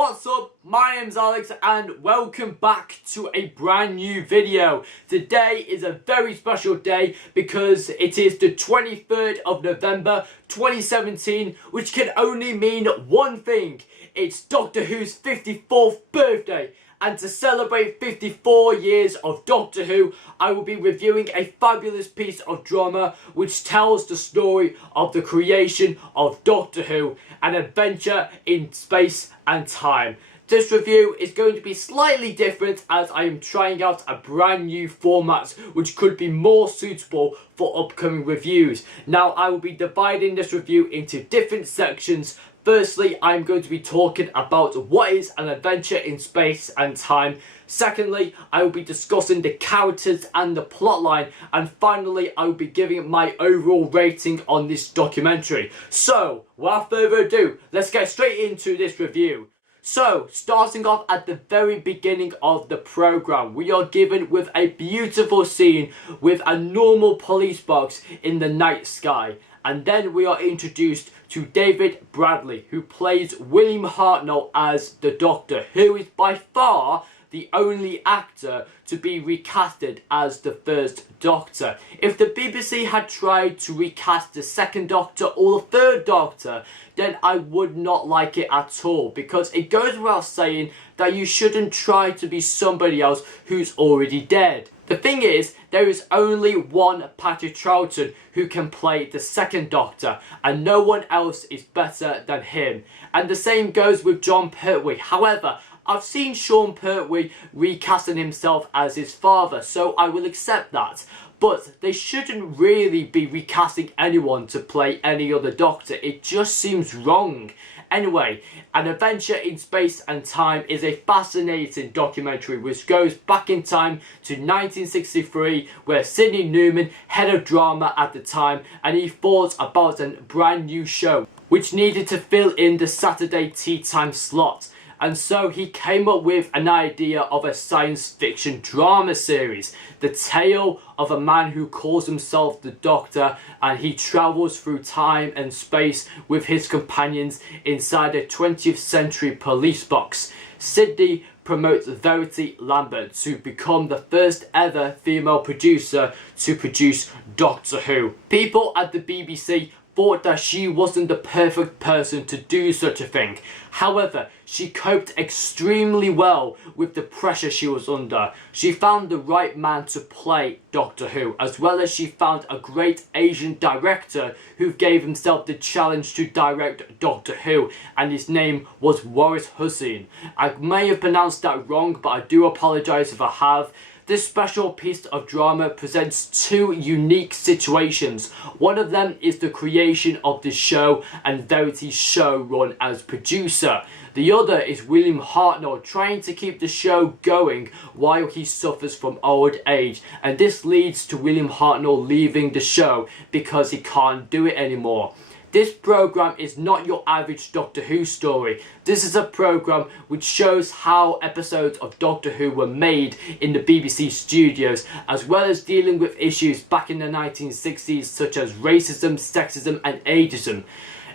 what's up? My name's Alex and welcome back to a brand new video. Today is a very special day because it is the 23rd of November 2017, which can only mean one thing. It's Doctor Who's 54th birthday. And to celebrate 54 years of Doctor Who, I will be reviewing a fabulous piece of drama which tells the story of the creation of Doctor Who, an adventure in space and time. This review is going to be slightly different as I am trying out a brand new format which could be more suitable for upcoming reviews. Now I will be dividing this review into different sections. Firstly, I'm going to be talking about what is an adventure in space and time. Secondly, I will be discussing the characters and the plotline. And finally, I will be giving my overall rating on this documentary. So, without further ado, let's get straight into this review. So, starting off at the very beginning of the programme, we are given with a beautiful scene with a normal police box in the night sky. And then we are introduced to David Bradley, who plays William Hartnell as the Doctor, who is by far the only actor to be recasted as the first Doctor. If the BBC had tried to recast the second Doctor or the third Doctor, then I would not like it at all, because it goes without saying that you shouldn't try to be somebody else who's already dead. The thing is, there is only one Patrick Troughton who can play the second Doctor, and no one else is better than him. And the same goes with Jon Pertwee. However, I've seen Sean Pertwee recasting himself as his father, so I will accept that. But they shouldn't really be recasting anyone to play any other Doctor. It just seems wrong. Anyway, An Adventure in Space and Time is a fascinating documentary which goes back in time to 1963, where Sidney Newman, head of drama at the time, and he thought about a brand new show which needed to fill in the Saturday tea time slot. And so he came up with an idea of a science fiction drama series, the tale of a man who calls himself the Doctor, and he travels through time and space with his companions inside a 20th century police box. Sidney promotes Verity Lambert to become the first ever female producer to produce Doctor Who. People at the BBC thought that she wasn't the perfect person to do such a thing. However, she coped extremely well with the pressure she was under. She found the right man to play Doctor Who, as well as she found a great Asian director who gave himself the challenge to direct Doctor Who, and his name was Waris Hussein. I may have pronounced that wrong, but I do apologise if I have. This special piece of drama presents two unique situations. One of them is the creation of the show and Verity's show run as producer. The other is William Hartnell trying to keep the show going while he suffers from old age, and this leads to William Hartnell leaving the show because he can't do it anymore. This programme is not your average Doctor Who story. This is a programme which shows how episodes of Doctor Who were made in the BBC studios, as well as dealing with issues back in the 1960s such as racism, sexism and ageism.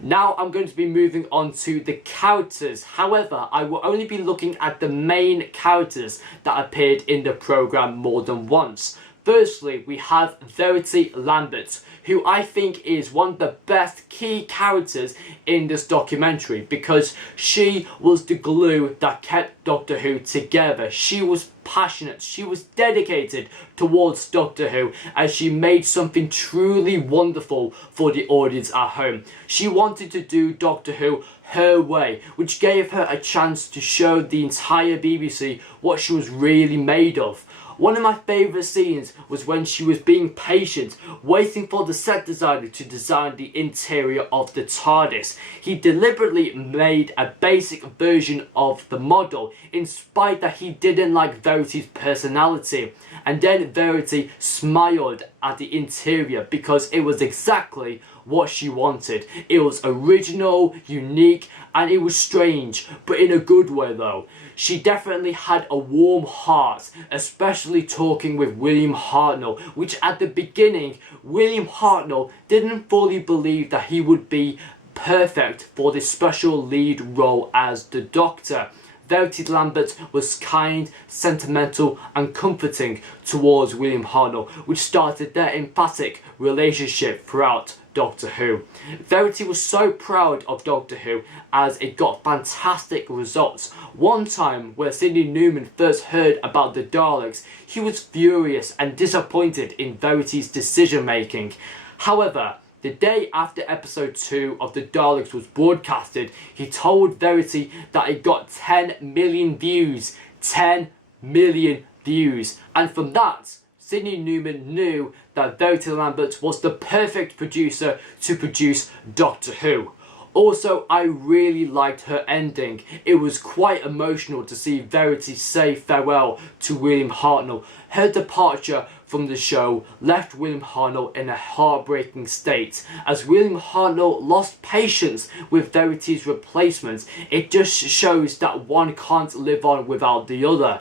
Now I'm going to be moving on to the characters. However, I will only be looking at the main characters that appeared in the programme more than once. Firstly, we have Verity Lambert, who I think is one of the best key characters in this documentary, because she was the glue that kept Doctor Who together. She was passionate, she was dedicated towards Doctor Who, as she made something truly wonderful for the audience at home. She wanted to do Doctor Who her way, which gave her a chance to show the entire BBC what she was really made of. One of my favourite scenes was when she was being patient, waiting for the set designer to design the interior of the TARDIS. He deliberately made a basic version of the model, in spite that he didn't like Verity's personality. And then Verity smiled at the interior because it was exactly what she wanted. It was original, unique, and it was strange, but in a good way though. She definitely had a warm heart, especially talking with William Hartnell, which at the beginning, William Hartnell didn't fully believe that he would be perfect for this special lead role as the Doctor. Verity Lambert was kind, sentimental and comforting towards William Hartnell, which started their emphatic relationship throughout Doctor Who. Verity was so proud of Doctor Who as it got fantastic results. One time where Sidney Newman first heard about the Daleks, he was furious and disappointed in Verity's decision making. However, the day after episode 2 of The Daleks was broadcasted, he told Verity that it got 10 million views. 10 million views. And from that, Sidney Newman knew that Verity Lambert was the perfect producer to produce Doctor Who. Also, I really liked her ending. It was quite emotional to see Verity say farewell to William Hartnell. Her departure from the show left William Hartnell in a heartbreaking state. As William Hartnell lost patience with Verity's replacement, it just shows that one can't live on without the other.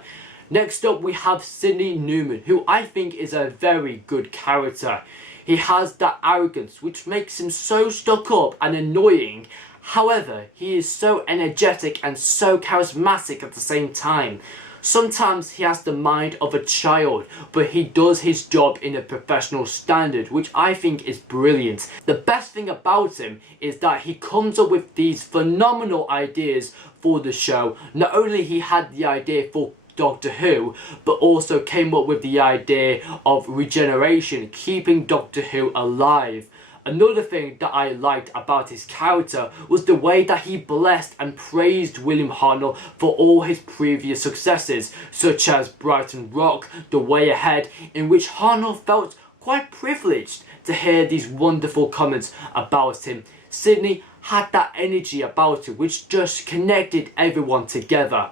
Next up we have Sidney Newman, who I think is a very good character. He has that arrogance which makes him so stuck up and annoying. However, he is so energetic and so charismatic at the same time. Sometimes he has the mind of a child, but he does his job in a professional standard, which I think is brilliant. The best thing about him is that he comes up with these phenomenal ideas for the show. Not only he had the idea for Doctor Who, but also came up with the idea of regeneration, keeping Doctor Who alive. Another thing that I liked about his character was the way that he blessed and praised William Hartnell for all his previous successes, such as Brighton Rock, The Way Ahead, in which Hartnell felt quite privileged to hear these wonderful comments about him. Sidney had that energy about him which just connected everyone together.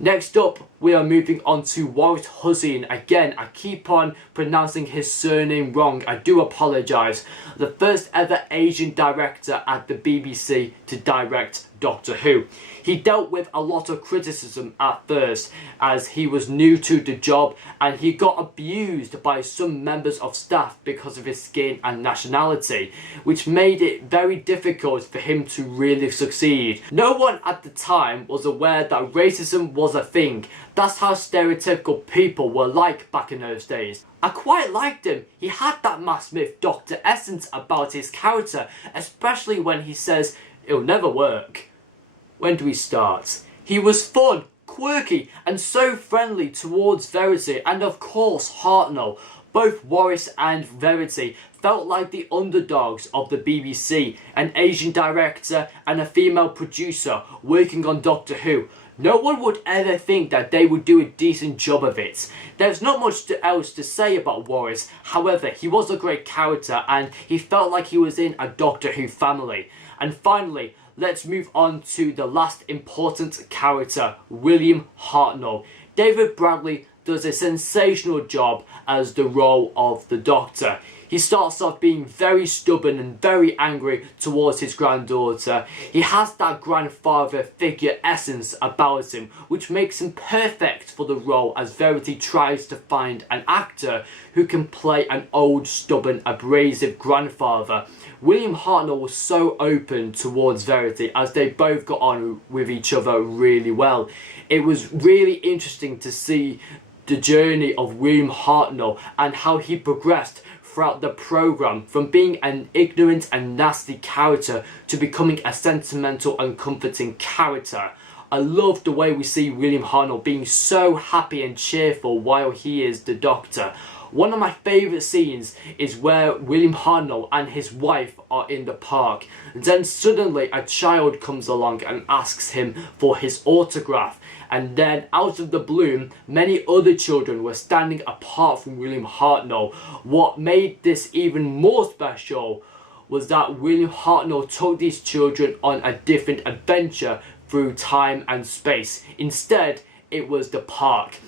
Next up, we are moving on to Waris Hussein. Again, I keep on pronouncing his surname wrong. I do apologise. The first ever Asian director at the BBC to direct Doctor Who. He dealt with a lot of criticism at first as he was new to the job and he got abused by some members of staff because of his skin and nationality, which made it very difficult for him to really succeed. No one at the time was aware that racism was a thing. That's how stereotypical people were like back in those days. I quite liked him. He had that Matt Smith Doctor essence about his character, especially when he says, "It'll never work." When do we start? He was fun, quirky, and so friendly towards Verity and of course Hartnell. Both Waris and Verity felt like the underdogs of the BBC, an Asian director and a female producer working on Doctor Who. No one would ever think that they would do a decent job of it. There's not much else to say about Waris, however, he was a great character and he felt like he was in a Doctor Who family. And finally, let's move on to the last important character, William Hartnell. David Bradley does a sensational job as the role of the Doctor. He starts off being very stubborn and very angry towards his granddaughter. He has that grandfather figure essence about him, which makes him perfect for the role as Verity tries to find an actor who can play an old, stubborn, abrasive grandfather. William Hartnell was so open towards Verity as they both got on with each other really well. It was really interesting to see the journey of William Hartnell and how he progressed throughout the programme, from being an ignorant and nasty character to becoming a sentimental and comforting character. I love the way we see William Hartnell being so happy and cheerful while he is the Doctor. One of my favourite scenes is where William Hartnell and his wife are in the park. Then suddenly a child comes along and asks him for his autograph. And then out of the blue, many other children were standing apart from William Hartnell. What made this even more special was that William Hartnell took these children on a different adventure through time and space. Instead, it was the park.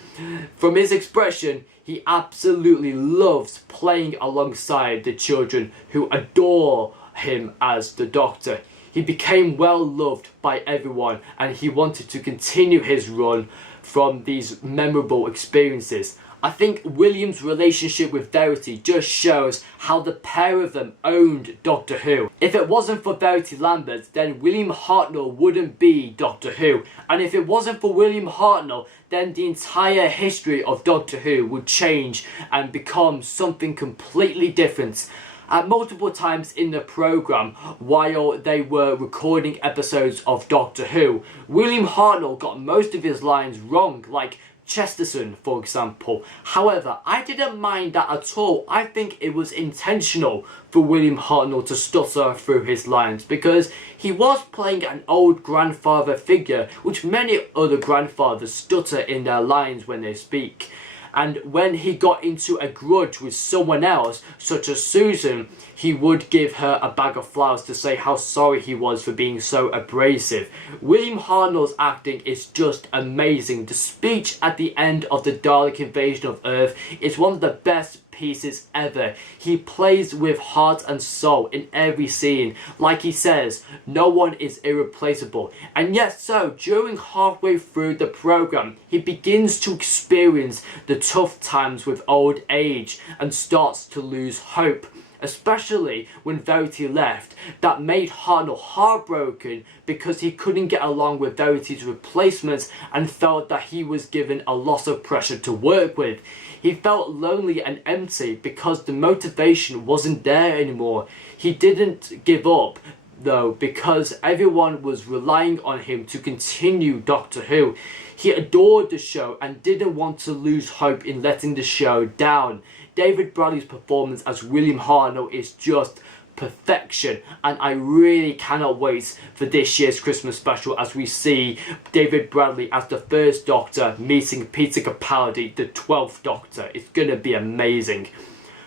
From his expression, he absolutely loves playing alongside the children who adore him as the Doctor. He became well loved by everyone and he wanted to continue his run from these memorable experiences. I think William's relationship with Verity just shows how the pair of them owned Doctor Who. If it wasn't for Verity Lambert, then William Hartnell wouldn't be Doctor Who. And if it wasn't for William Hartnell, then the entire history of Doctor Who would change and become something completely different. At multiple times in the programme, while they were recording episodes of Doctor Who, William Hartnell got most of his lines wrong, like Chesterton, for example. However, I didn't mind that at all. I think it was intentional for William Hartnell to stutter through his lines, because he was playing an old grandfather figure, which many other grandfathers stutter in their lines when they speak. And when he got into a grudge with someone else, such as Susan, he would give her a bag of flowers to say how sorry he was for being so abrasive. William Hartnell's acting is just amazing. The speech at the end of the Dalek invasion of Earth is one of the best pieces ever. He plays with heart and soul in every scene. Like he says, no one is irreplaceable. And yet so, during halfway through the program, he begins to experience the tough times with old age and starts to lose hope. Especially when Verity left, that made Hartnell heartbroken because he couldn't get along with Verity's replacement and felt that he was given a lot of pressure to work with. He felt lonely and empty because the motivation wasn't there anymore. He didn't give up though, because everyone was relying on him to continue Doctor Who. He adored the show and didn't want to lose hope in letting the show down. David Bradley's performance as William Hartnell is just perfection, and I really cannot wait for this year's Christmas special as we see David Bradley as the first Doctor meeting Peter Capaldi, the 12th Doctor. It's gonna be amazing.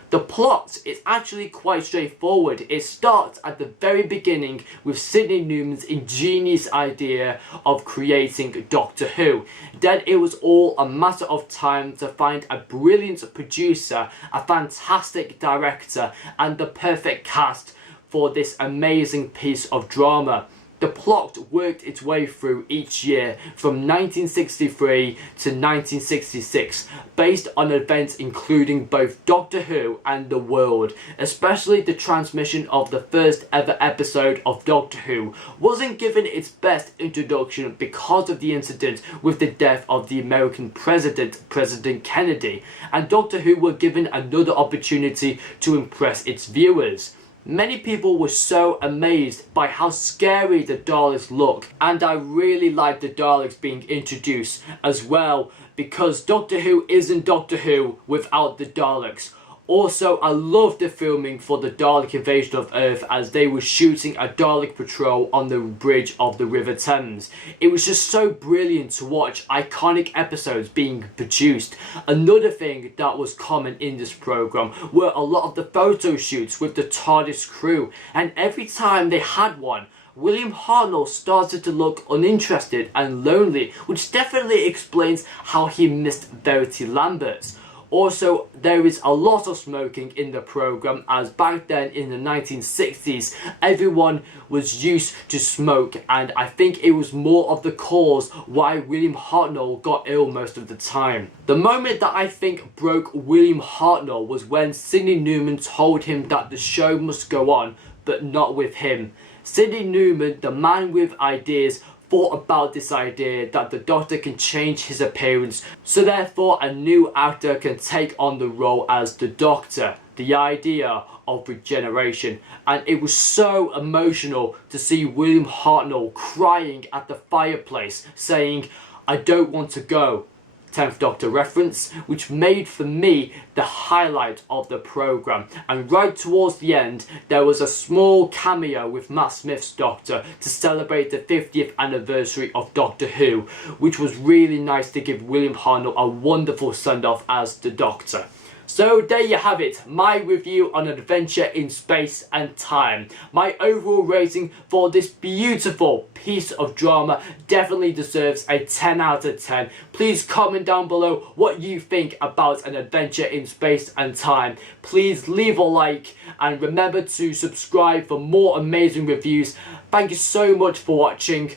The plot is actually quite straightforward. It starts at the very beginning with Sidney Newman's ingenious idea of creating Doctor Who. Then it was all a matter of time to find a brilliant producer, a fantastic director, and the perfect cast for this amazing piece of drama. The plot worked its way through each year from 1963 to 1966, based on events including both Doctor Who and the world. Especially the transmission of the first ever episode of Doctor Who wasn't given its best introduction because of the incident with the death of the American president, President Kennedy, and Doctor Who were given another opportunity to impress its viewers. Many people were so amazed by how scary the Daleks look, and I really liked the Daleks being introduced as well, because Doctor Who isn't Doctor Who without the Daleks. Also, I loved the filming for the Dalek invasion of Earth as they were shooting a Dalek patrol on the bridge of the River Thames. It was just so brilliant to watch iconic episodes being produced. Another thing that was common in this programme were a lot of the photo shoots with the TARDIS crew, and every time they had one, William Hartnell started to look uninterested and lonely, which definitely explains how he missed Verity Lambert. Also, there is a lot of smoking in the programme, as back then in the 1960s everyone was used to smoke, and I think it was more of the cause why William Hartnell got ill most of the time. The moment that I think broke William Hartnell was when Sidney Newman told him that the show must go on, but not with him. Sidney Newman, the man with ideas, thought about this idea that the Doctor can change his appearance, so therefore a new actor can take on the role as the Doctor. The idea of regeneration, and it was so emotional to see William Hartnell crying at the fireplace saying, "I don't want to go." 10th Doctor reference, which made for me the highlight of the programme. And right towards the end, there was a small cameo with Matt Smith's Doctor to celebrate the 50th anniversary of Doctor Who, which was really nice to give William Hartnell a wonderful send-off as the Doctor. So there you have it, my review on Adventure in Space and Time. My overall rating for this beautiful piece of drama definitely deserves a 10 out of 10. Please comment down below what you think about An Adventure in Space and Time. Please leave a like and remember to subscribe for more amazing reviews. Thank you so much for watching.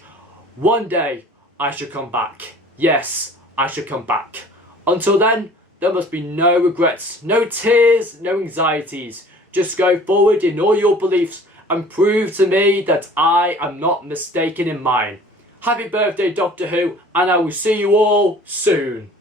One day I shall come back. Yes, I shall come back. Until then, there must be no regrets, no tears, no anxieties. Just go forward in all your beliefs and prove to me that I am not mistaken in mine. Happy birthday, Doctor Who, and I will see you all soon.